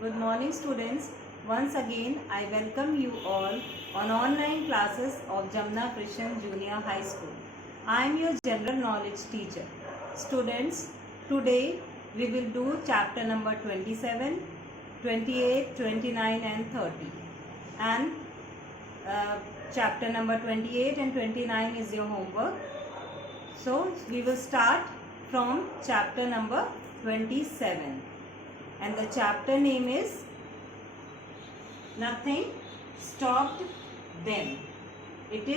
Good morning students. Once again I welcome you all on online classes of Jamna Christian Junior High School. I am your general knowledge teacher. Students, today we will do chapter number 27, 28, 29 and 30. And chapter number 28 and 29 is your homework. So we will start from chapter number 27. And the chapter name is Nothing Stopped Them. It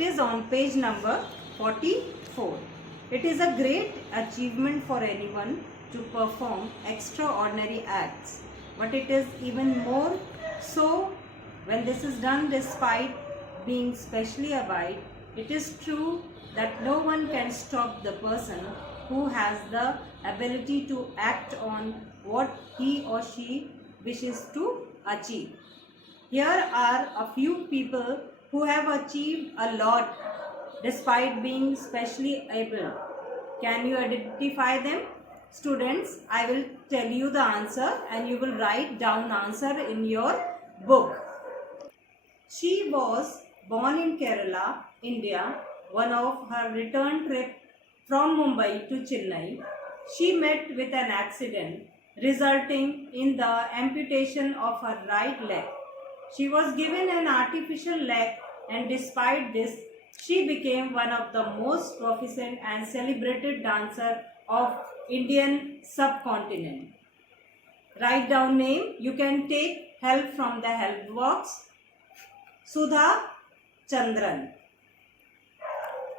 is on page number 44. It is a great achievement for anyone to perform extraordinary acts, but it is even more so when this is done despite being specially abide. It is true that no one can stop the person who has the ability to act on what he or she wishes to achieve. Here are a few people who have achieved a lot despite being specially able. Can you identify them? Students, I will tell you the answer and you will write down answer in your book. She was born in Kerala, India. One of her return trip from Mumbai to Chennai, she met with an accident resulting in the amputation of her right leg. She was given an artificial leg, and despite this, she became one of the most proficient and celebrated dancer of Indian subcontinent. Write down name. You can take help from the help box. Sudha Chandran.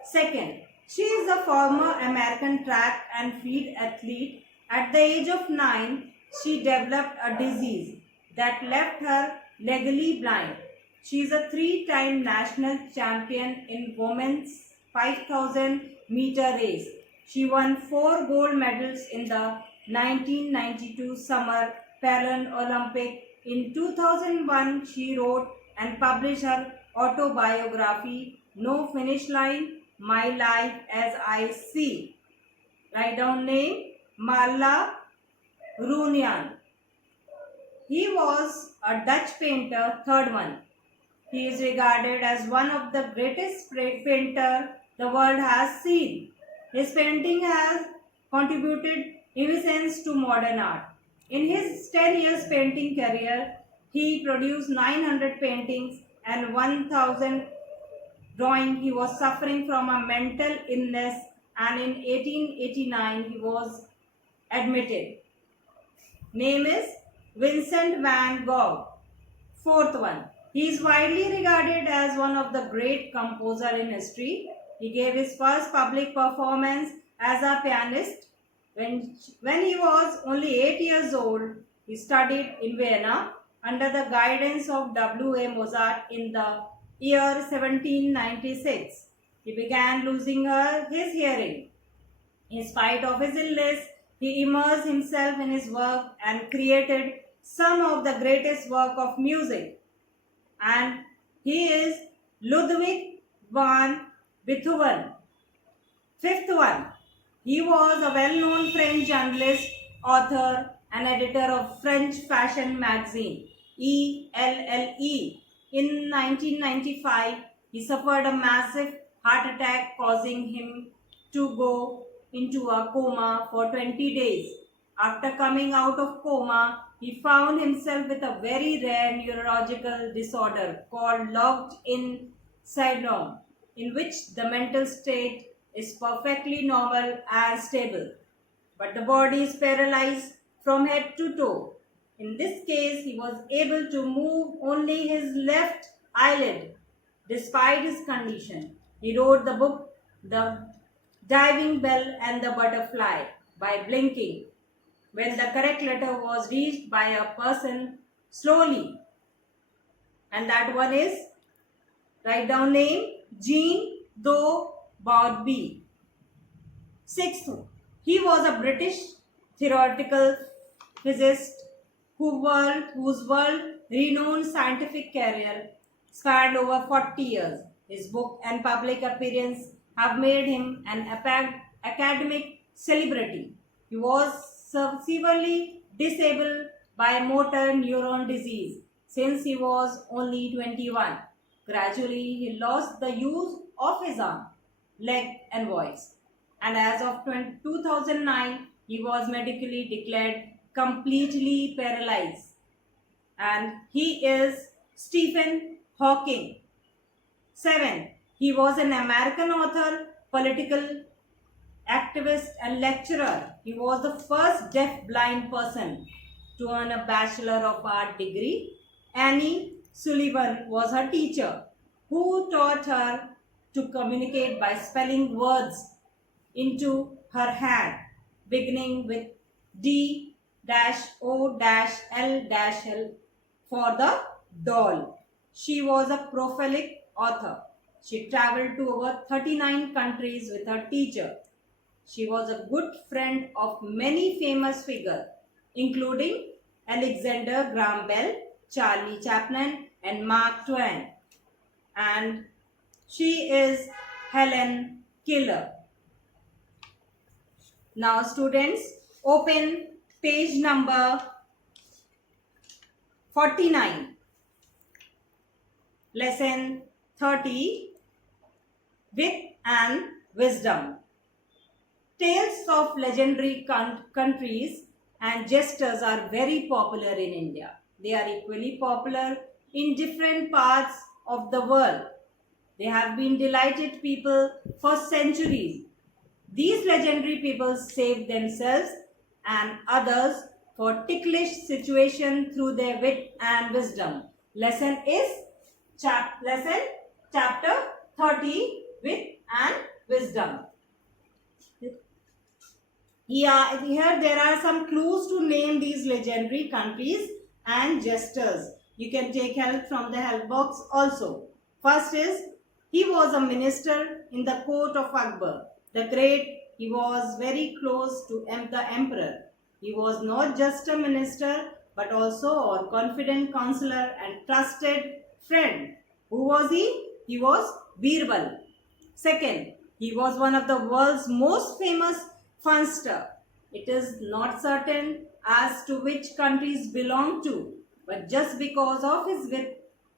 Second, she is a former American track and field athlete. At the age of 9, she developed a disease that left her legally blind. She is a 3-time national champion in women's 5,000 meter race. She won 4 gold medals in the 1992 Summer Paralympic. In 2001, she wrote and published her autobiography, No Finish Line, My Life as I See. Write down name, Marla Roonian. He was a Dutch painter, third one. He is regarded as one of the greatest painter the world has seen. His painting has contributed ever to modern art. In his 10 years painting career, he produced 900 paintings and 1000 drawing. He was suffering from a mental illness and in 1889 he was admitted. Name is Vincent van Gogh. Fourth one. He is widely regarded as one of the great composer in history. He gave his first public performance as a pianist when he was only 8 years old. He studied in Vienna under the guidance of W.A. Mozart in the year 1796. He began losing his hearing. In spite of his illness, he immersed himself in his work and created some of the greatest work of music. And he is Ludwig van Beethoven. Fifth one, he was a well-known French journalist, author, and editor of French fashion magazine ELLE. In 1995, he suffered a massive heart attack causing him to go into a coma for 20 days. After coming out of coma, he found himself with a very rare neurological disorder called locked-in syndrome, in which the mental state is perfectly normal and stable, but the body is paralyzed from head to toe. In this case, he was able to move only his left eyelid. Despite his condition, he wrote the book The Diving Bell and the Butterfly by blinking when the correct letter was reached by a person slowly. And that one is, write down name, Jean Doe Bowdby. Sixth, he was a British theoretical physicist whose world-renowned scientific career spanned over 40 years. His book and public appearance have made him an academic celebrity. He was severely disabled by motor neuron disease since he was only 21. Gradually, he lost the use of his arm, leg, and voice. And as of 2009, he was medically declared completely paralyzed. And he is Stephen Hawking. 7. He was an American author, political activist, and lecturer. He was the first deaf-blind person to earn a Bachelor of Art degree. Annie Sullivan was her teacher, who taught her to communicate by spelling words into her hand, beginning with D-O-L-L for the doll. She was a prolific author. She traveled to over 39 countries with her teacher. She was a good friend of many famous figures, including Alexander Graham Bell, Charlie Chaplin, and Mark Twain. And she is Helen Keller. Now students, open page number 49. Lesson 30, Wit and Wisdom. Tales of legendary countries and jesters are very popular in India. They are equally popular in different parts of the world. They have been delighted people for centuries. These legendary people saved themselves and others for ticklish situation through their wit and wisdom. Lesson is chapter 30, Wit and Wisdom. Here there are some clues to name these legendary countries and jesters. You can take help from the help box also. First is, he was a minister in the court of Akbar the Great. He was very close to the emperor. He was not just a minister but also a confident counselor and trusted friend. Who was he? He was Birbal. Second, he was one of the world's most famous funster. It is not certain as to which countries belong to, but just because of his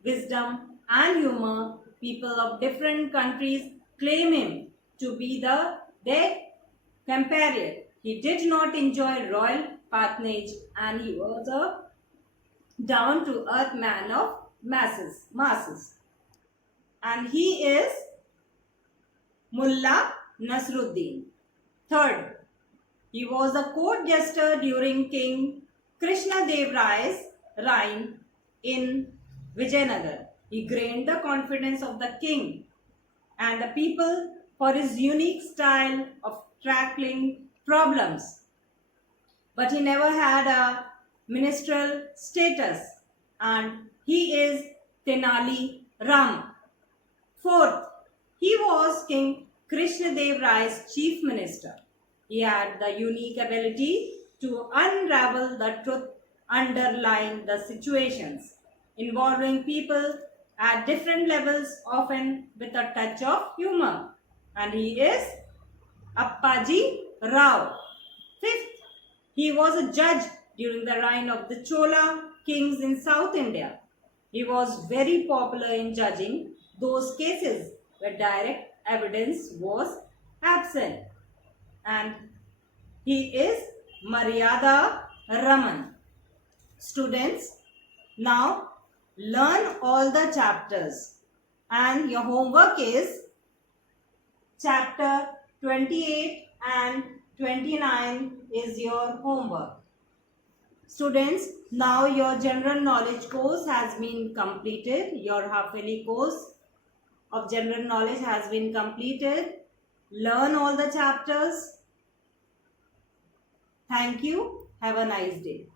wisdom and humor, people of different countries claim him to be their companion. He did not enjoy royal patronage and he was a down-to-earth man of masses. And he is Mullah Nasruddin. Third, he was a court jester during King Krishna Dev Rai's reign in Vijayanagar. He gained the confidence of the king and the people for his unique style of tackling problems. But he never had a ministerial status, and he is Tenali Ram. Fourth, he was King Krishna Dev Rai's chief minister. He had the unique ability to unravel the truth underlying the situations, involving people at different levels, often with a touch of humor. And he is Appaji Rao. Fifth, he was a judge during the reign of the Chola kings in South India. He was very popular in judging those cases where direct evidence was absent. And he is Maryada Raman. Students, now learn all the chapters and your homework is chapter 28 and 29 is your homework. Students, now your general knowledge course has been completed. Your half-yearly course of general knowledge has been completed. Learn all the chapters. Thank you. Have a nice day.